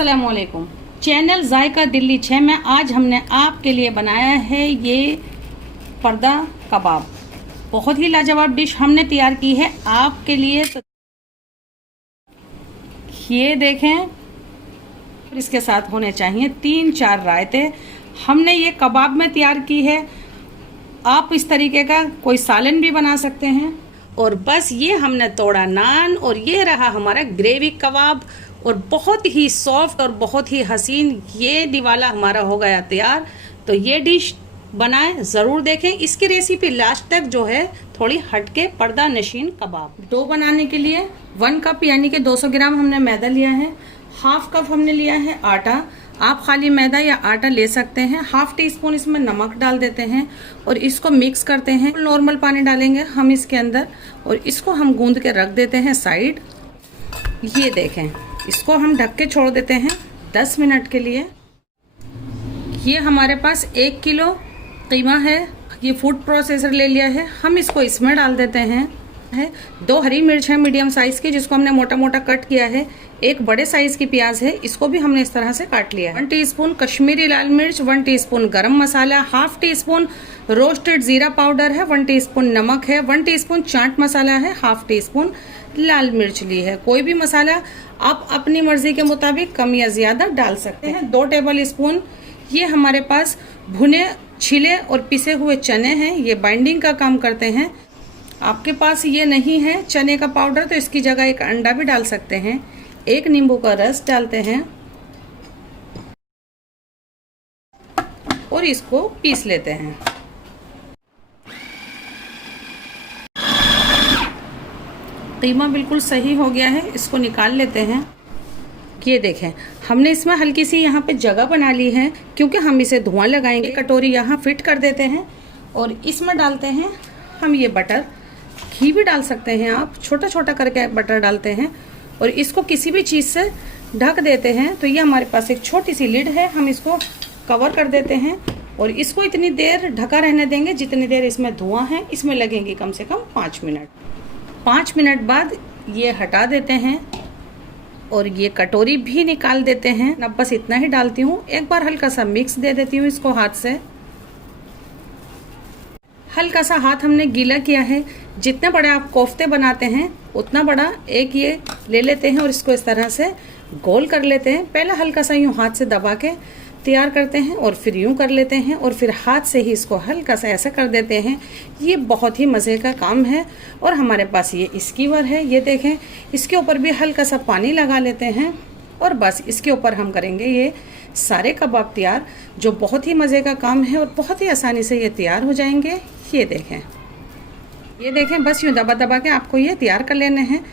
अस्सलामुअलैकुम। चैनल जायका दिल्ली 6 में आज हमने आपके लिए बनाया है ये पर्दा कबाब। बहुत ही लाजवाब डिश हमने तैयार की है आपके लिए। तो ये देखें, इसके साथ होने चाहिए 3-4 रायते। हमने ये कबाब में तैयार की है। आप इस तरीके का कोई सालन भी बना सकते हैं। और बस ये हमने तोड़ा नान और ये रहा हमारा ग्रेवी कबाब और बहुत ही सॉफ्ट और बहुत ही हसीन ये निवाला हमारा हो गया तैयार। तो ये डिश बनाएं, ज़रूर देखें। इसकी रेसिपी लास्ट तक जो है थोड़ी हटके पर्दा नशीन कबाब। डो बनाने के लिए 1 कप यानी कि 200 ग्राम हमने मैदा लिया है। हाफ कप हमने लिया है आटा। आप खाली मैदा या आटा ले सकते हैं। हाफ टी स्पून इसमें नमक डाल देते हैं और इसको मिक्स करते हैं। नॉर्मल पानी डालेंगे हम इसके अंदर और इसको हम गूंद के रख देते हैं साइड। ये देखें, इसको हम ढक के छोड़ देते हैं 10 मिनट के लिए। ये हमारे पास 1 किलो कीमा है। ये फूड प्रोसेसर ले लिया है, हम इसको इसमें डाल देते हैं। 2 हरी मिर्च है मीडियम साइज की, जिसको हमने मोटा मोटा कट किया है। 1 बड़े साइज की प्याज है, इसको भी हमने इस तरह से काट लिया है। 1 टीस्पून कश्मीरी लाल मिर्च, 1 टीस्पून गरम मसाला, हाफ टी स्पून रोस्टेड जीरा पाउडर है, 1 टीस्पून नमक है, 1 टीस्पून चाट मसाला है, हाफ टी स्पून लाल मिर्च ली है। कोई भी मसाला आप अपनी मर्जी के मुताबिक कम या ज्यादा डाल सकते हैं। 2 टेबल स्पून ये हमारे पास भुने छिले और पिसे हुए चने हैं, ये बाइंडिंग का काम करते हैं। आपके पास ये नहीं है चने का पाउडर तो इसकी जगह 1 अंडा भी डाल सकते हैं। 1 नींबू का रस डालते हैं और इसको पीस लेते हैं। कीमा बिल्कुल सही हो गया है, इसको निकाल लेते हैं। ये देखें, हमने इसमें हल्की सी यहाँ पे जगह बना ली है क्योंकि हम इसे धुआं लगाएंगे। कटोरी यहाँ फिट कर देते हैं और इसमें डालते हैं हम ये बटर। घी भी डाल सकते हैं आप, छोटा छोटा करके बटर डालते हैं और इसको किसी भी चीज़ से ढक देते हैं। तो ये हमारे पास एक छोटी सी लिड है, हम इसको कवर कर देते हैं और इसको इतनी देर ढका रहने देंगे जितनी देर इसमें धुआं है। इसमें लगेंगी कम से कम 5 मिनट। 5 मिनट बाद ये हटा देते हैं और ये कटोरी भी निकाल देते हैं। अब बस इतना ही डालती हूँ, एक बार हल्का सा मिक्स दे देती हूँ इसको हाथ से। हल्का सा हाथ हमने गीला किया है। जितने बड़े आप कोफ्ते बनाते हैं उतना बड़ा एक ये ले लेते हैं और इसको इस तरह से गोल कर लेते हैं। पहले हल्का सा यूँ हाथ से दबा के तैयार करते हैं और फिर यूँ कर लेते हैं और फिर हाथ से ही इसको हल्का सा ऐसा कर देते हैं। ये बहुत ही मज़े का काम है। और हमारे पास ये स्कीवर है, ये देखें, इसके ऊपर भी हल्का सा पानी लगा लेते हैं और बस इसके ऊपर हम करेंगे ये सारे कबाब तैयार, जो बहुत ही मज़े का काम है और बहुत ही आसानी से ये तैयार हो जाएंगे। ये देखें, बस यूँ दबा दबा के आपको ये तैयार कर लेने हैं।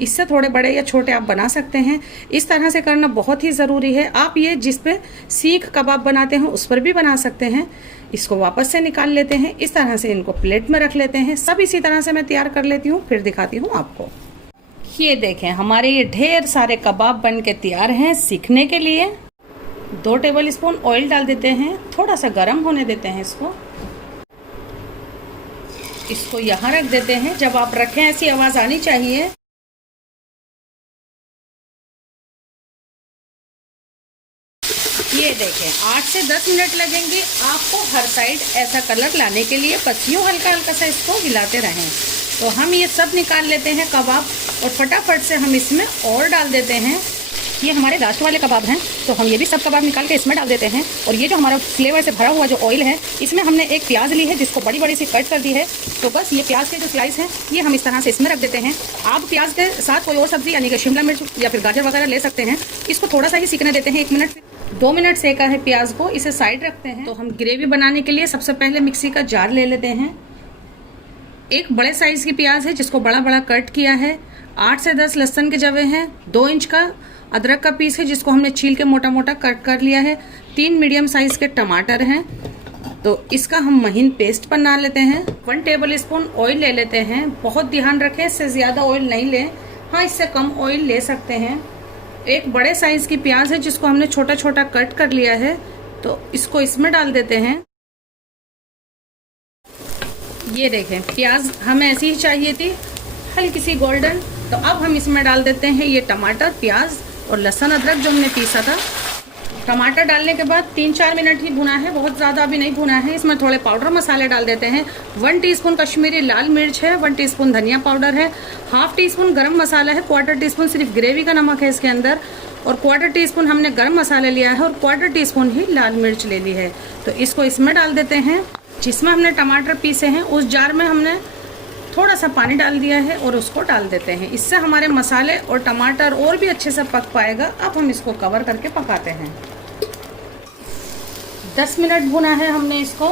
इससे थोड़े बड़े या छोटे आप बना सकते हैं। इस तरह से करना बहुत ही ज़रूरी है। आप ये जिस पे सीख कबाब बनाते हैं उस पर भी बना सकते हैं। इसको वापस से निकाल लेते हैं, इस तरह से इनको प्लेट में रख लेते हैं। सब इसी तरह से मैं तैयार कर लेती हूँ, फिर दिखाती हूँ आपको। ये देखें, हमारे ये ढेर सारे कबाब बन के तैयार हैं। सीखने के लिए 2 टेबल स्पून ऑयल डाल देते हैं, थोड़ा सा गर्म होने देते हैं इसको यहाँ रख देते हैं। जब आप रखें ऐसी आवाज़ आनी चाहिए। ये देखें, 8 से 10 मिनट लगेंगे आपको हर साइड ऐसा कलर लाने के लिए। बस यूँ हल्का हल्का सा इसको हिलाते रहें। तो हम ये सब निकाल लेते हैं कबाब और फटाफट से हम इसमें और डाल देते हैं। ये हमारे लास्ट वाले कबाब हैं, तो हम ये भी सब कबाब निकाल के इसमें डाल देते हैं। और ये जो हमारा फ्लेवर से भरा हुआ जो ऑयल है, इसमें हमने एक प्याज ली है जिसको बड़ी बड़ी सी कट कर दी है। तो बस ये प्याज के जो स्लाइस हैं ये हम इस तरह से इसमें रख देते हैं। आप प्याज के साथ कोई और सब्जी यानी कि शिमला मिर्च या फिर गाजर वगैरह ले सकते हैं। इसको थोड़ा सा ही सीखने देते हैं, 1 मिनट 2 मिनट सेका है प्याज को, इसे साइड रखते हैं। तो हम ग्रेवी बनाने के लिए सबसे पहले मिक्सी का जार ले लेते हैं। 1 बड़े साइज की प्याज है जिसको बड़ा बड़ा कट किया है। 8 से 10 लहसुन के जवे हैं। 2 इंच का अदरक का पीस है जिसको हमने छील के मोटा मोटा कट कर लिया है। 3 मीडियम साइज के टमाटर हैं, तो इसका हम महीन पेस्ट बना लेते हैं। 1 टेबल स्पून ऑयल ले लेते हैं। बहुत ध्यान रखें, इससे ज़्यादा ऑयल नहीं लें, हाँ इससे कम ऑयल ले सकते हैं। 1 बड़े साइज की प्याज है जिसको हमने छोटा छोटा कट कर लिया है, तो इसको इसमें डाल देते हैं। ये देखें, प्याज हमें ऐसी ही चाहिए थी, हल्की सी गोल्डन। तो अब हम इसमें डाल देते हैं ये टमाटर, प्याज और लहसुन अदरक जो हमने पीसा था। टमाटर डालने के बाद 3-4 मिनट ही भुना है, बहुत ज़्यादा भी नहीं भुना है। इसमें थोड़े पाउडर मसाले डाल देते हैं। 1 टीस्पून कश्मीरी लाल मिर्च है, 1 टीस्पून धनिया पाउडर है, ½ टीस्पून गरम मसाला है, 1/4 टीस्पून सिर्फ ग्रेवी का नमक है इसके अंदर, और 1/4 टीस्पून हमने गरम मसाला लिया है, और 1/4 टीस्पून ही लाल मिर्च ले ली है। तो इसको इसमें डाल देते हैं। जिसमें हमने टमाटर पीसे हैं उस जार में हमने थोड़ा सा पानी डाल दिया है और उसको डाल देते हैं। इससे हमारे मसाले और टमाटर और भी अच्छे से पक पाएगा। अब हम इसको कवर करके पकाते हैं। 10 मिनट भुना है हमने इसको,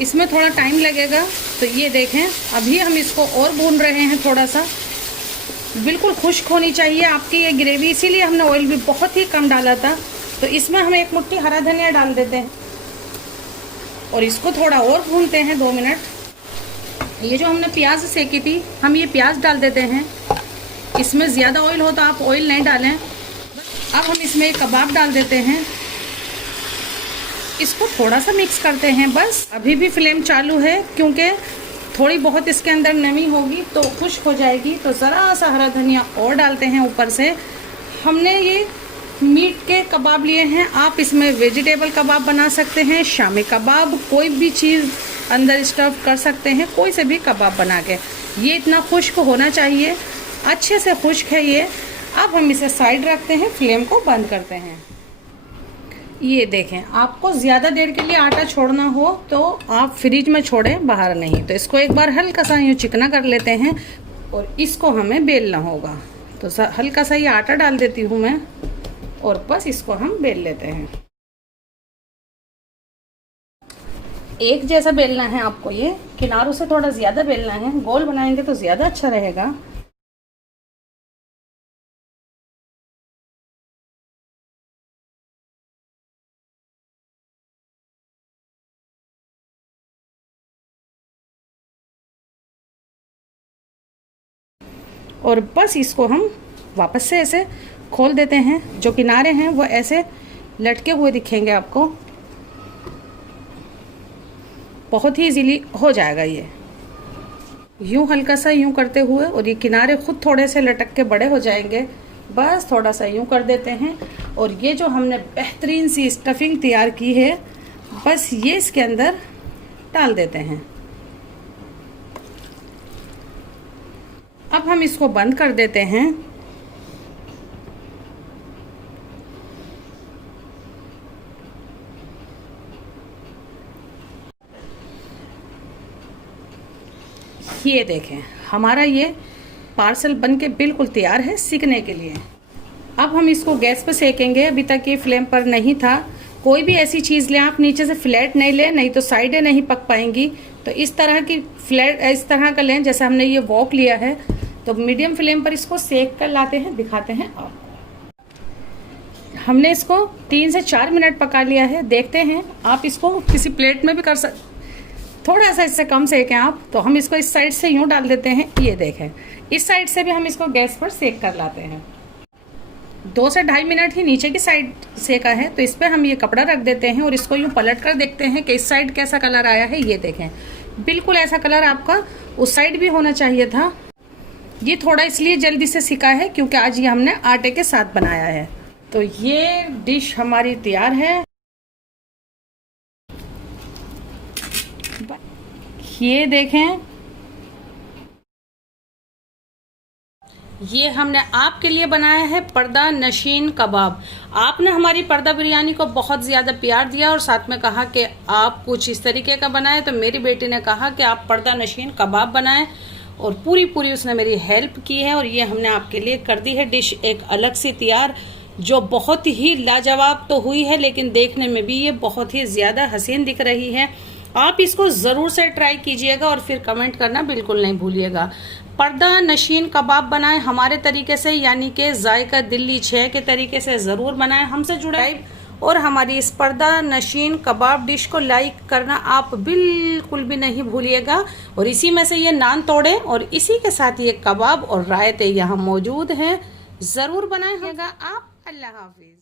इसमें थोड़ा टाइम लगेगा। तो ये देखें, अभी हम इसको और भून रहे हैं। थोड़ा सा बिल्कुल खुश्क होनी चाहिए आपकी ये ग्रेवी, इसीलिए हमने ऑयल भी बहुत ही कम डाला था। तो इसमें हम 1 मुट्ठी हरा धनिया डाल देते हैं और इसको थोड़ा और भूनते हैं 2 मिनट। ये जो हमने प्याज सेकी थी, हम ये प्याज डाल देते हैं। इसमें ज़्यादा ऑयल हो तो आप ऑयल नहीं डालें। अब हम इसमें कबाब डाल देते हैं, इसको थोड़ा सा मिक्स करते हैं बस। अभी भी फ्लेम चालू है क्योंकि थोड़ी बहुत इसके अंदर नमी होगी तो खुश्क हो जाएगी। तो ज़रा सा हरा धनिया और डालते हैं ऊपर से। हमने ये मीट के कबाब लिए हैं, आप इसमें वेजिटेबल कबाब बना सकते हैं, शामी कबाब, कोई भी चीज़ अंदर स्टफ कर सकते हैं, कोई से भी कबाब बना के। ये इतना खुश्क होना चाहिए, अच्छे से खुश्क है ये। अब हम इसे साइड रखते हैं, फ्लेम को बंद करते हैं। ये देखें, आपको ज़्यादा देर के लिए आटा छोड़ना हो तो आप फ्रिज में छोड़ें, बाहर नहीं। तो इसको एक बार हल्का सा यूँ चिकना कर लेते हैं और इसको हमें बेलना होगा। तो हल्का सा ये आटा डाल देती हूँ मैं और बस इसको हम बेल लेते हैं। एक जैसा बेलना है आपको, ये किनारों से थोड़ा ज़्यादा बेलना है, गोल बनाएंगे तो ज़्यादा अच्छा रहेगा। और बस इसको हम वापस से ऐसे खोल देते हैं। जो किनारे हैं वो ऐसे लटके हुए दिखेंगे आपको, बहुत ही इजीली हो जाएगा ये। यूँ हल्का सा यूँ करते हुए, और ये किनारे खुद थोड़े से लटक के बड़े हो जाएंगे। बस थोड़ा सा यूँ कर देते हैं और ये जो हमने बेहतरीन सी स्टफिंग तैयार की है, बस ये इसके अंदर डाल देते हैं। अब हम इसको बंद कर देते हैं। ये देखें, हमारा ये पार्सल बनके बिल्कुल तैयार है सीखने के लिए। अब हम इसको गैस पर सेकेंगे। अभी तक ये फ्लेम पर नहीं था। कोई भी ऐसी चीज़ लें आप, नीचे से फ्लैट नहीं लें, नहीं तो साइडें नहीं पक पाएंगी। तो इस तरह की फ्लैट, इस तरह का लें जैसे हमने ये वॉक लिया है। तो मीडियम फ्लेम पर इसको सेक कर लाते हैं, दिखाते हैं आपको। हमने इसको 3 से 4 मिनट पका लिया है। देखते हैं, आप इसको किसी प्लेट में भी कर सकते, थोड़ा सा इससे कम सेकें आप। तो हम इसको इस साइड से यूँ डाल देते हैं। ये देखें, इस साइड से भी हम इसको गैस पर सेक कर लाते हैं। 2 से 2.5 मिनट ही नीचे की साइड सेका है। तो इस पर हम ये कपड़ा रख देते हैं और इसको यूँ पलट कर देखते हैं कि इस साइड कैसा कलर आया है। ये देखें, बिल्कुल ऐसा कलर आपका उस साइड भी होना चाहिए था। ये थोड़ा इसलिए जल्दी से सिका है क्योंकि आज ये हमने आटे के साथ बनाया है। तो ये डिश हमारी तैयार है। ये देखें, ये हमने आपके लिए बनाया है पर्दा नशीन कबाब। आपने हमारी पर्दा बिरयानी को बहुत ज़्यादा प्यार दिया और साथ में कहा कि आप कुछ इस तरीके का बनाएं। तो मेरी बेटी ने कहा कि आप पर्दा नशीन कबाब बनाएं और पूरी उसने मेरी हेल्प की है। और ये हमने आपके लिए कर दी है डिश एक अलग सी तैयार, जो बहुत ही लाजवाब तो हुई है लेकिन देखने में भी ये बहुत ही ज़्यादा हसीन दिख रही है। आप इसको ज़रूर से ट्राई कीजिएगा और फिर कमेंट करना बिल्कुल नहीं भूलिएगा। पर्दा नशीन कबाब बनाएं हमारे तरीके से, यानी कि जायका दिल्ली 6 के तरीके से ज़रूर बनाएं। हमसे जुड़ाए और हमारी इस पर्दा नशीन कबाब डिश को लाइक करना आप बिल्कुल भी नहीं भूलिएगा। और इसी में से ये नान तोड़ें और इसी के साथ ये कबाब और रायते यहाँ मौजूद हैं, ज़रूर बनाएगा आप। अल्लाह हाफिज़।